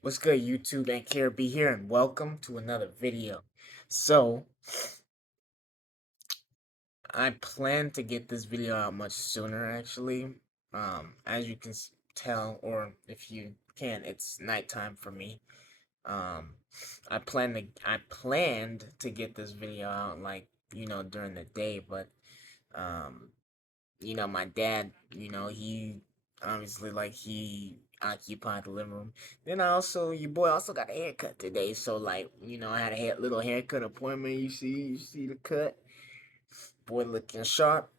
What's good, YouTube and Care Be here, and welcome to another video. So, I plan to get this video out much sooner, actually. As you can tell, or if you can, it's nighttime for me. Um, I planned to get this video out like during the day, but um, my dad, he obviously like he occupied the living room. Then your boy also got a haircut today. So like, I had a little haircut appointment. You see the cut. Boy looking sharp,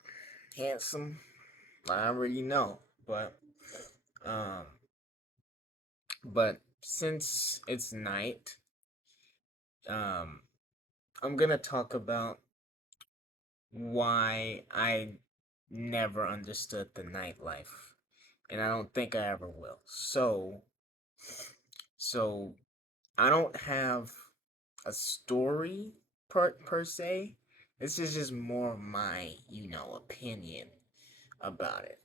handsome. I already know. Um, but since it's night, um, I'm gonna talk about why I never understood the nightlife. And I don't think I ever will. So I don't have a story per se. This is just more of my, opinion about it.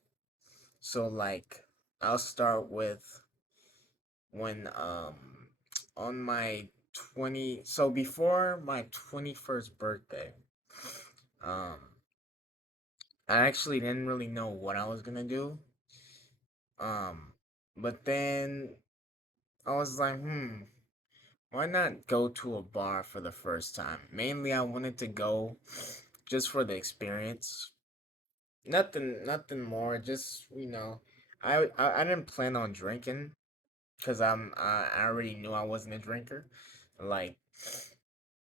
So like I'll start with when on my 20 so before my 21st birthday, um I actually didn't really know what I was going to do. Um but then I was like, why not go to a bar for the first time? Mainly, I wanted to go just for the experience. Nothing more. Just I didn't plan on drinking because I already knew I wasn't a drinker. Like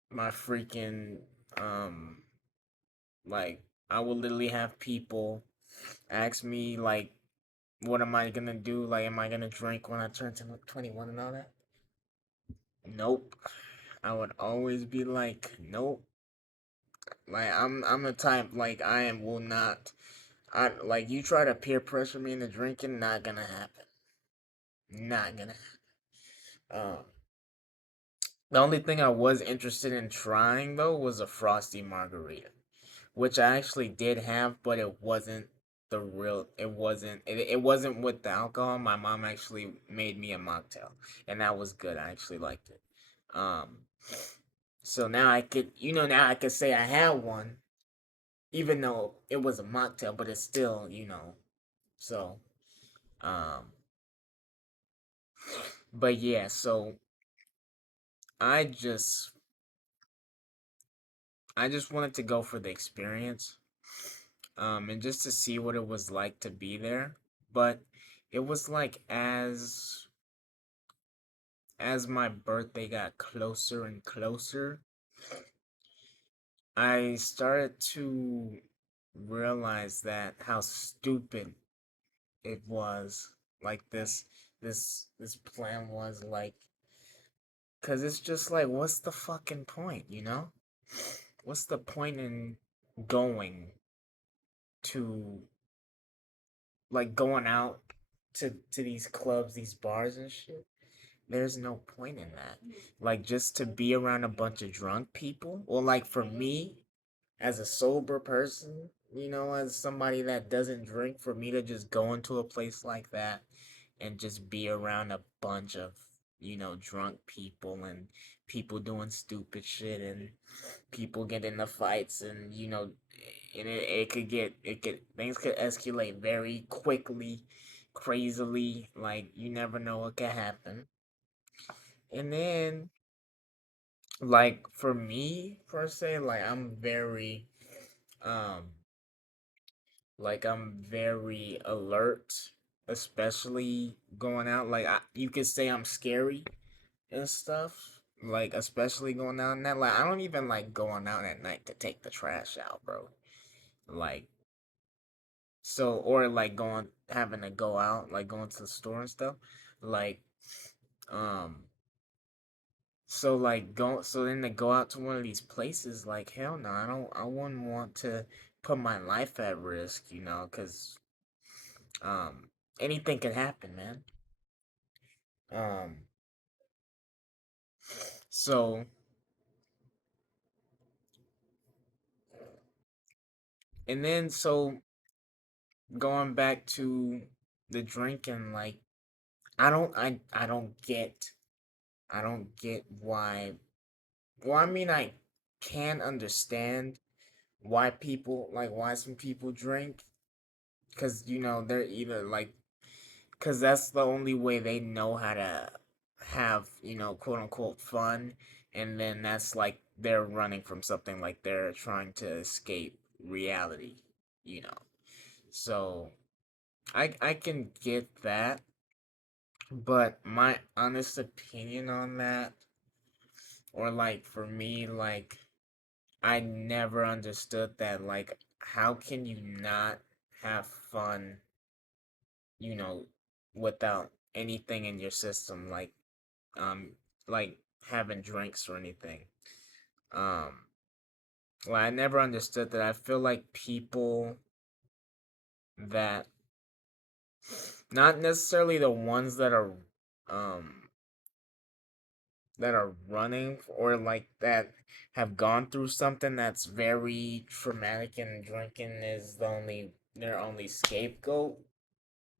my freaking um like I will literally have people ask me like, what am I gonna do? Like, am I gonna drink when I turn to 21 and all that? Nope. I would always be like, nope. Like I'm the type like I am will not. I like you try to peer pressure me into drinking, not gonna happen. Not gonna happen. The only thing I was interested in trying though was a frosty margarita, which I actually did have, but it wasn't the real. It wasn't with the alcohol. My mom actually made me a mocktail, and that was good. I actually liked it. Um, so now now I could say I had one, even though it was a mocktail, but it's still, so, um, but yeah, so I just, I just wanted to go for the experience, and just to see what it was like to be there. But it was like as my birthday got closer and closer, I started to realize that how stupid it was. Like this plan was like, cause it's just like, what's the fucking point, you know? What's the point in going to going out to these clubs, these bars and shit? There's no point in that. Like just to be around a bunch of drunk people, or like for me as a sober person, as somebody that doesn't drink, for me to just go into a place like that and just be around a bunch of, drunk people and people doing stupid shit and people get into fights and, and things could escalate very quickly, crazily, like you never know what could happen. And then, like, for me, per se, um, I'm very alert, especially going out. Like, you could say I'm scary and stuff. Like, especially going out at night. Like, I don't even like going out at night to take the trash out, bro. Like, so, or like having to go out, like going to the store and stuff. Like, um, so then to go out to one of these places, like, hell no, I wouldn't want to put my life at risk, because, um, anything could happen, man. Um, so, and then, so going back to the drinking, like, I don't get why. Well, I mean, I can understand why people like why some people drink, because they're either like, because that's the only way they know how to have, quote unquote fun, and then that's like they're running from something, like they're trying to escape reality, you know. So I can get that, but my honest opinion on that, or like for me, like I never understood that, like, how can you not have fun, you know, without anything in your system, um like having drinks or anything. Um well, I never understood that. I feel like people that, not necessarily the ones um that are running, or like that have gone through something that's very traumatic, and drinking is their only scapegoat.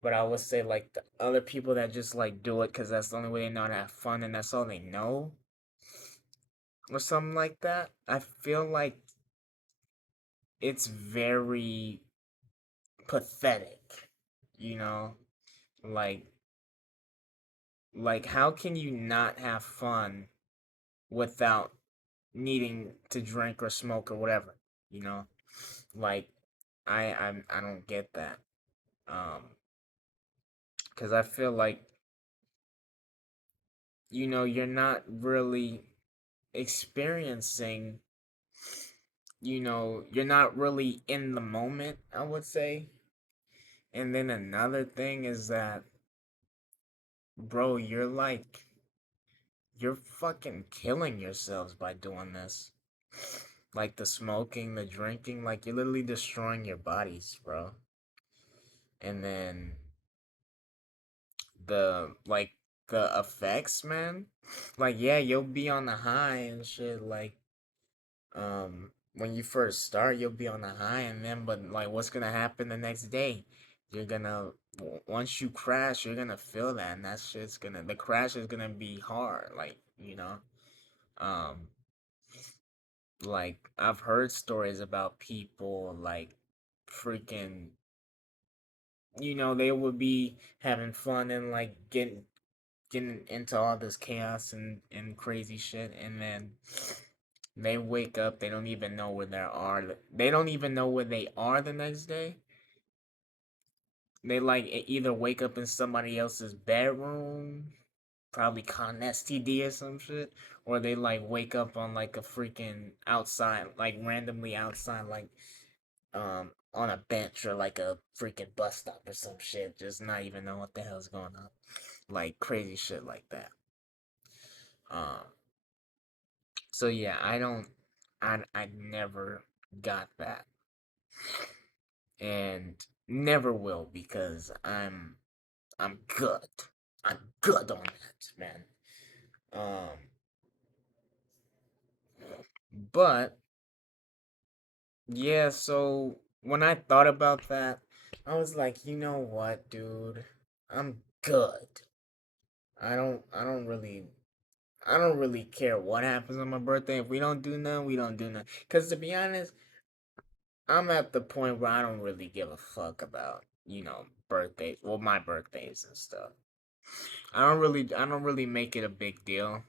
But I would say like the other people that just like do it because that's the only way they know how to have fun, and that's all they know, or something like that. I feel like it's very pathetic, you know? Like how can you not have fun without needing to drink or smoke or whatever, you know? Like I don't get that. Cuz I feel like you're not really experiencing, you're not really in the moment, I would say. And then another thing is that, bro, you're fucking killing yourselves by doing this. Like the smoking, the drinking, like you're literally destroying your bodies, bro. And then the effects, man. Like, yeah, you'll be on the high and shit, like when you first start, you'll be on the high, and then but like what's gonna happen the next day? You're gonna Once you crash, you're gonna feel that, and that shit's gonna the crash is gonna be hard, like, um like I've heard stories about people like freaking, they would be having fun and like getting into all this chaos and crazy shit, and then they wake up, they don't even know where they don't even know where they are the next day. They like either wake up in somebody else's bedroom, probably caught an STD or some shit, or they like wake up on like a freaking outside, like randomly outside, like on a bench or like a freaking bus stop or some shit, just not even know what the hell's going on. Like crazy shit like that. Um so yeah, I never got that, and never will, because I'm good. I'm good on that, man. Um but yeah, so when I thought about that, I was like, you know what, dude? I'm good. I don't really care what happens on my birthday. If we don't do nothing, we don't do nothing. Cause to be honest, I'm at the point where I don't really give a fuck about, birthdays. Well, my birthdays and stuff. I don't really make it a big deal.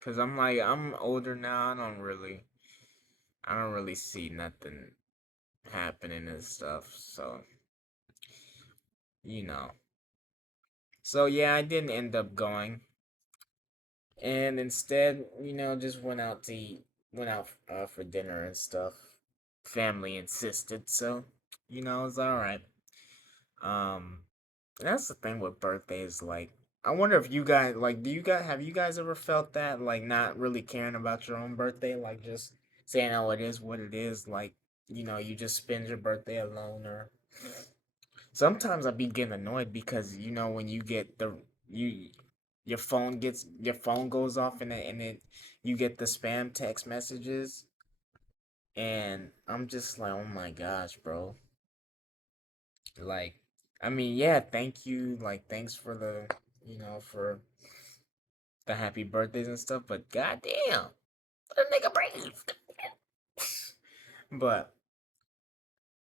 Cause I'm like, I'm older now. I don't really see nothing happening and stuff. So, you know. So yeah, I didn't end up going, and instead, just went out to eat, went out for dinner and stuff. Family insisted, so it's all right. Um, that's the thing with birthdays. Like, I wonder if you guys like, do you guys have you guys ever felt that, like, not really caring about your own birthday, like just saying, "Oh, it is what it is." Like, you just spend your birthday alone, or sometimes I be getting annoyed because when you get you your phone goes off, and it you get the spam text messages, and I'm just like, oh my gosh, bro. Like, I mean, yeah, thank you. Like, thanks for the for the happy birthdays and stuff. But goddamn, let a nigga breathe. But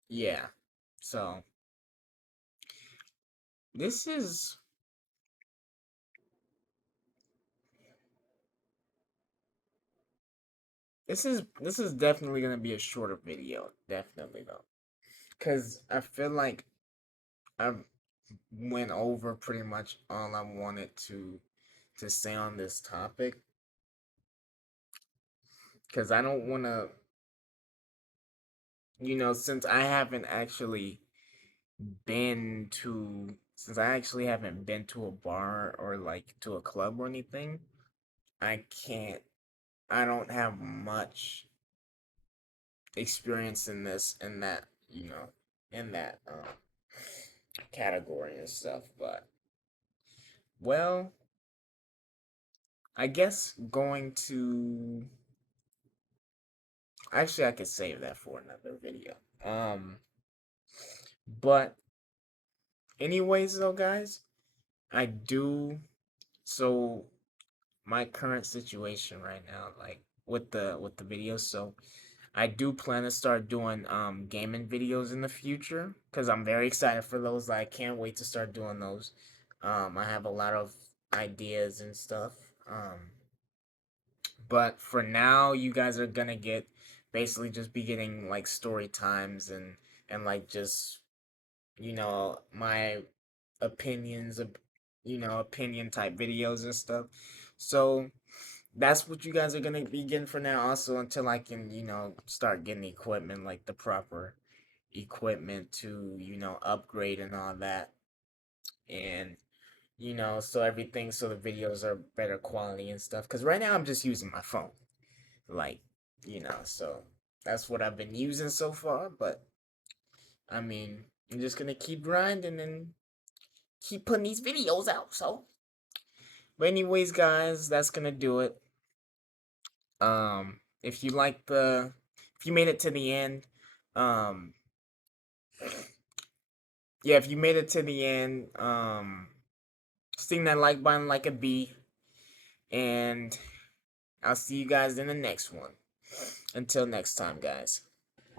yeah, so this is this is definitely gonna be a shorter video, definitely though, because I feel like I've went over pretty much all I wanted to say on this topic. Because I don't want to, since I haven't actually been to a bar or like to a club or anything, I can't, I don't have much experience in this, in that, in that category and stuff. But, well, I guess going to, actually, I could save that for another video. But, anyways, though, guys, I do, so my current situation right now, like with the videos. So I do plan to start doing gaming videos in the future because I'm very excited for those. I can't wait to start doing those. I have a lot of ideas and stuff. But for now, you guys are gonna get basically just be getting like story times and like just my opinions of opinion type videos and stuff. So that's what you guys are gonna be getting for now. Also, until I can start getting equipment, like the proper equipment to upgrade and all that, and so everything, so the videos are better quality and stuff. Because right now I'm just using my phone, like so that's what I've been using so far. But I mean, I'm just gonna keep grinding and keep putting these videos out. So, but anyways, guys, that's gonna do it. If you like if you made it to the end, um, yeah, if you made it to the end, sting that like button like a bee, and I'll see you guys in the next one. Until next time, guys.